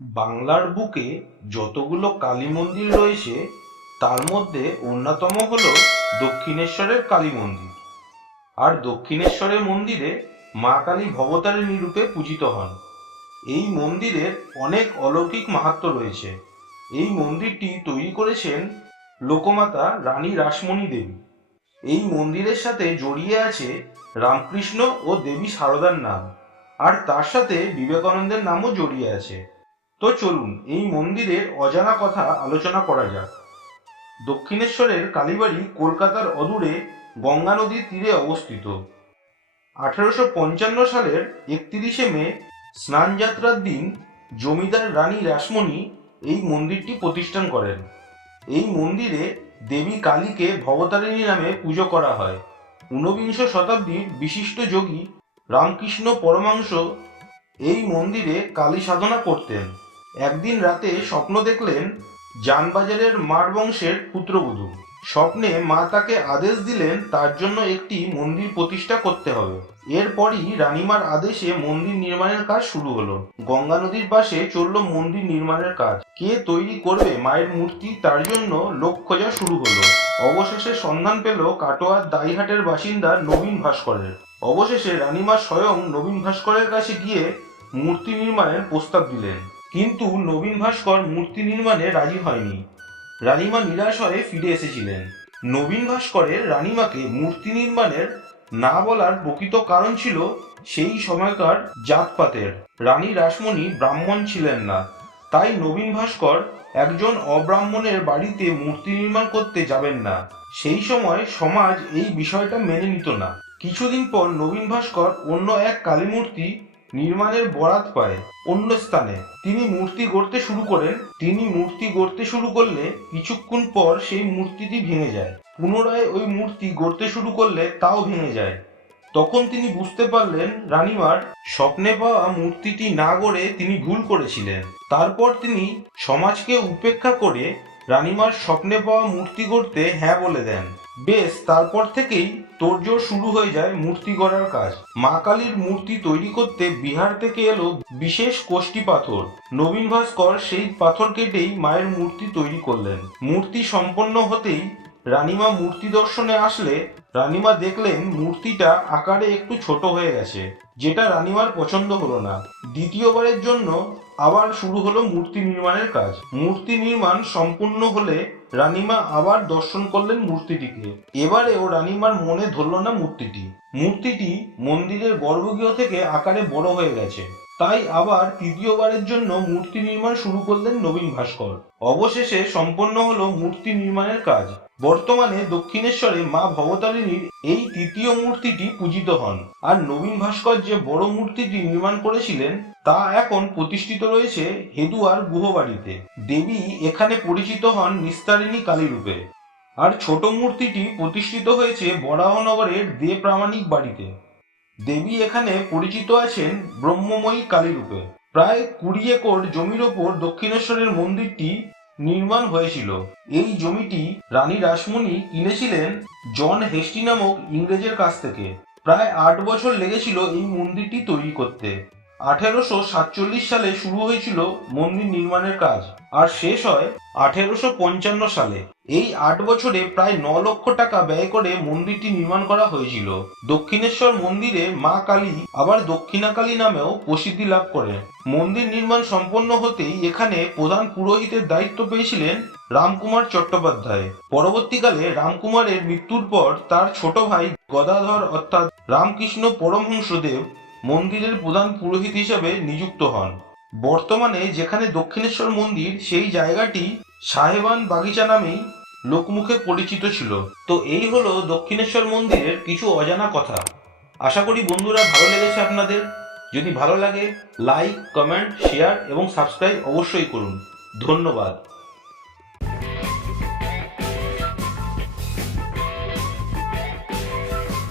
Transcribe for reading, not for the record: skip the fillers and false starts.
বাংলার বুকে যতগুলো কালী মন্দির রয়েছে তার মধ্যে অন্যতম হল দক্ষিণেশ্বরের কালী মন্দির। আর দক্ষিণেশ্বরের মন্দিরে মা কালী ভবতারিণী রূপে পূজিত হন। এই মন্দিরের অনেক অলৌকিক মাহাত্ম্য রয়েছে। এই মন্দিরটি তৈরি করেছেন লোকমাতা রানী রাসমণি দেবী। এই মন্দিরের সাথে জড়িয়ে আছে রামকৃষ্ণ ও দেবী সারদার নাম, আর তার সাথে বিবেকানন্দের নামও জড়িয়ে আছে। তো চলুন এই মন্দিরের অজানা কথা আলোচনা করা যাক। দক্ষিণেশ্বরের কালীবাড়ি কলকাতার অদূরে গঙ্গা নদীর তীরে অবস্থিত। 1855 সালের 31শে মে স্নানযাত্রার দিন জমিদার রানী রাসমণি এই মন্দিরটি প্রতিষ্ঠান করেন। এই মন্দিরে দেবী কালীকে ভবতারিণী নামে পুজো করা হয়। ঊনবিংশ শতাব্দীর বিশিষ্ট যোগী রামকৃষ্ণ পরমহংস এই মন্দিরে কালী সাধনা করতেন। একদিন রাতে স্বপ্ন দেখলেন জানবাজারের মার বংশের পুত্রবধূ। স্বপ্নে মা তাকে আদেশ দিলেন তার জন্য একটি মন্দির প্রতিষ্ঠা করতে হবে। এরপরই রানীমার আদেশে মন্দির নির্মাণের কাজ শুরু হলো। গঙ্গা নদীর পাশে চলল মন্দির নির্মাণের কাজ। কে তৈরি করবে মায়ের মূর্তি, তার জন্য লোক খোঁজা শুরু হলো। অবশেষে সন্ধান পেল কাটোয়ার দাইহাটের বাসিন্দা নবীন ভাস্করের। অবশেষে রানীমা স্বয়ং নবীন ভাস্করের কাছে গিয়ে মূর্তি নির্মাণের প্রস্তাব দিলেন। কিন্তু নবীন ভাস্কর মূর্তি নির্মাণে রাজি হয়নি। রানীমা নিরাশ হয়ে ফিরে এসেছিলেন। নবীন ভাস্করের রানীমাকে মূর্তি নির্মাণের না বলার প্রকৃত কারণ ছিল সেই সময়কার জাতপাতের। রানী রাসমণি ব্রাহ্মণ ছিলেন না, তাই নবীন ভাস্কর একজন অব্রাহ্মণের বাড়িতে মূর্তি নির্মাণ করতে যাবেন না। সেই সময় সমাজ এই বিষয়টা মেনে নিত না। কিছুদিন পর নবীন ভাস্কর অন্য এক কালী মূর্তি নির্মাণের বরাত পায় অন্য স্থানে। তিনি মূর্তি গড়তে শুরু করলে কিছুক্ষণ পর সেই মূর্তিটি ভেঙে যায়। পুনরায় ওই মূর্তি গড়তে শুরু করলে তাও ভেঙে যায়। তখন তিনি বুঝতে পারলেন রানীমার স্বপ্নে পাওয়া মূর্তিটি না গড়ে তিনি ভুল করেছিলেন। তারপর তিনি সমাজকে উপেক্ষা করে রানীমার স্বপ্নে পাওয়া মূর্তি গড়তে হ্যাঁ বলে দেন। বেশ, তারপর থেকেই তোড়জোড় শুরু হয়ে যায় মূর্তি গড়ার কাজ। মা কালীর মূর্তি তৈরি করতে বিহার থেকে এলো বিশেষ কোষ্টি পাথর। নবীন ভাস্কর সেই পাথর কেটেই মায়ের মূর্তি তৈরি করলেন। মূর্তি সম্পন্ন হতেই রানীমা মূর্তি দর্শনে আসলে রানীমা দেখলেন মূর্তিটা আকারে একটু ছোট হয়ে গেছে, যেটা রানীমার পছন্দ হলো না। দ্বিতীয়বারের জন্য আবার শুরু হলো মূর্তি নির্মাণের কাজ। মূর্তি নির্মাণ সম্পূর্ণ হলে রানীমা আবার দর্শন করলেন মূর্তিটিকে। এবারেও রানীমার মনে ধরল না মূর্তিটি মন্দিরের গর্ভগৃহ থেকে আকারে বড় হয়ে গেছে। তাই আবার তৃতীয়বারের জন্য মূর্তি নির্মাণ শুরু করলেন নবীন ভাস্কর। অবশেষে সম্পন্ন হলো মূর্তি নির্মাণের কাজ। বর্তমানে দক্ষিণেশ্বরে মা ভবতারিণীর এই তৃতীয় মূর্তিটি পূজিত হন। আর নবীন ভাস্কর যে বড় মূর্তিটি নির্মাণ করেছিলেন তা এখন প্রতিষ্ঠিত রয়েছে হেদুয়ার গুহবাড়িতে। দেবী এখানে পরিচিত হন নিস্তারিণী কালী রূপে। আর ছোট মূর্তিটি প্রতিষ্ঠিত হয়েছে বরাহনগরের দে প্রামাণিক বাড়িতে। দেবী এখানে পরিচিত আছেন ব্রহ্মময়ী কালী রূপে। প্রায় 20 একর জমির ওপর দক্ষিণেশ্বরের মন্দিরটি নির্মাণ হয়েছিল। এই জমিটি রানী রাসমণি কিনেছিলেন জন হেস্টি নামক ইংরেজের কাছ থেকে। প্রায় 8 বছর লেগেছিল এই মন্দিরটি তৈরি করতে। 1847 সালে শুরু হয়েছিল মন্দির নির্মাণের কাজ, আর শেষ হয় 1855 সালে। এই 8 বছরে প্রায় 9 লক্ষ টাকা ব্যয় করে মন্দিরটি নির্মাণ করা হয়েছিল। দক্ষিণেশ্বর মন্দিরে মা কালী আবার দক্ষিণা কালী নামেও প্রসিদ্ধি লাভ করে। মন্দির নির্মাণ সম্পন্ন হতেই এখানে প্রধান পুরোহিতের দায়িত্ব পেয়েছিলেন রামকুমার চট্টোপাধ্যায়। পরবর্তীকালে রামকুমারের মৃত্যুর পর তার ছোট ভাই গদাধর অর্থাৎ রামকৃষ্ণ পরমহংসদেব মন্দিরের প্রধান পুরোহিত হিসেবে নিযুক্ত হন। বর্তমানে যেখানে দক্ষিণেশ্বর মন্দির, সেই জায়গাটি সাহেবান বাগিচা নামেই লোকমুখে পরিচিত ছিল। তো এই হলো দক্ষিণেশ্বর মন্দিরের কিছু অজানা কথা। আশা করি বন্ধুরা ভালো লেগেছে আপনাদের। যদি ভালো লাগে লাইক, কমেন্ট, শেয়ার এবং সাবস্ক্রাইব অবশ্যই করুন। ধন্যবাদ।